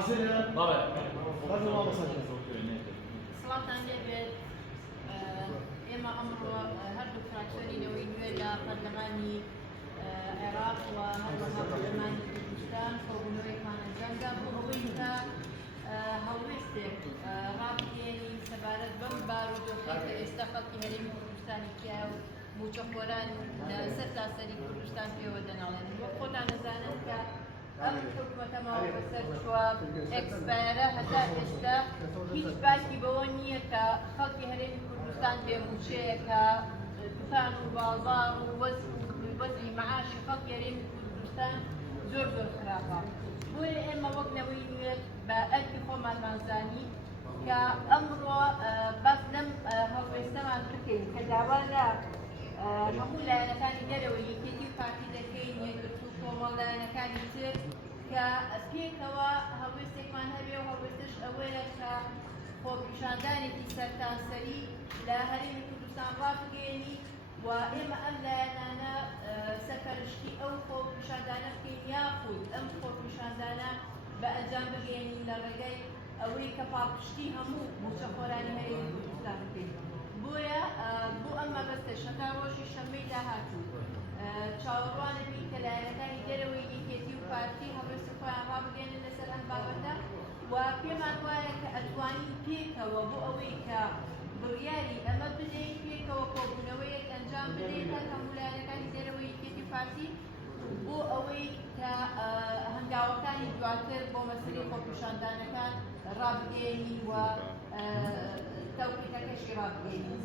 حاضر طبعا رجل ما وصل سڵاتان لێبێت ئێمە ئەمڕۆ هەردوو فراکسیۆنینەوەی نوێ لە پەرلەمانی عێراق و هەروەها پەرلەمانی کوردستان کۆبوونەوەیەکمان ئەنجامدا بۆ ئەوەی کە هەڵوێستێک ڕابگەێنی سەبارەت بەم بارودۆخەی کە ئێستا خەڵکی هەرێمی کوردستانی تیا و موچەخۆران لە سەر تاسەری کوردستان پێوە دەناڵێنن وەک خۆتان دەزانن کە ئەم حکوومەتەماوە بەسەر چوە ئێکسپایرە هەتا ئێستا هیچ باسی بەوە نییە کە خەڵکی هەرێمی کوردستان بێموچەیە کە دوکان و باڵدار و وەزعی مەعاشی خەڵکی هەرێمی کوردستان زۆر خراپە. بۆیە ئێمە وەک نەوەی نوێت بە ئەرکی خۆمانمانزانی کە ئەمڕۆ بەس لەم هەڵوێستەمان بکەین کە داوا لە هەموو لایەنەکانی دەرەوەی یەکێتی و پارتی دەکەین یەکگرت و کۆمەڵ لایەنەکانی تر کە پێکەوە هەڵوێستێکمان هەبێ و هەڵوێستش ئەوەیە کە خۆپیشاندانێکی سەرتاسەری لە هەرێمی کوردستان ڕابگەێنی و ئێمە ئەم لایەنانە سەرپەرشتی ئەو خۆپیشاندانە بکەین یاخود ئەم خۆپیشاندانە بە ئەنجام بگەێنین لە ڕێگەی ئەوەی کە پاڵپشتی هەموو موچەخۆرانی هەرێمی کوردستان بکەین. بۆیە بۆ ئەم مەبەستە شەتا ڕۆژی شەمەی داهاتوو چاوەڕوانە بین کە لایەنەکانی دەرەوەی یەکێتی و پارتی هەڵوێستی خۆیان ڕابگەێنن لەسەر ئەم بابەتە و پێمان وایە کە ئەتوانین پێکەوە بۆ ئەوەی کە بڕیاری ئەمە بدەین پێکەوە کۆبوونەوەیەک ئەنجام بدەین تا هەموو لایەنەکانی دەرەوەی یەکێتی و پارتی بۆ ئەوەی کە هەنگاوەکانی دواتر بۆ مەسەلەی خۆپیشاندانەکان ڕابگەێنین و تەوقیتەکەشی ڕابگەێنین.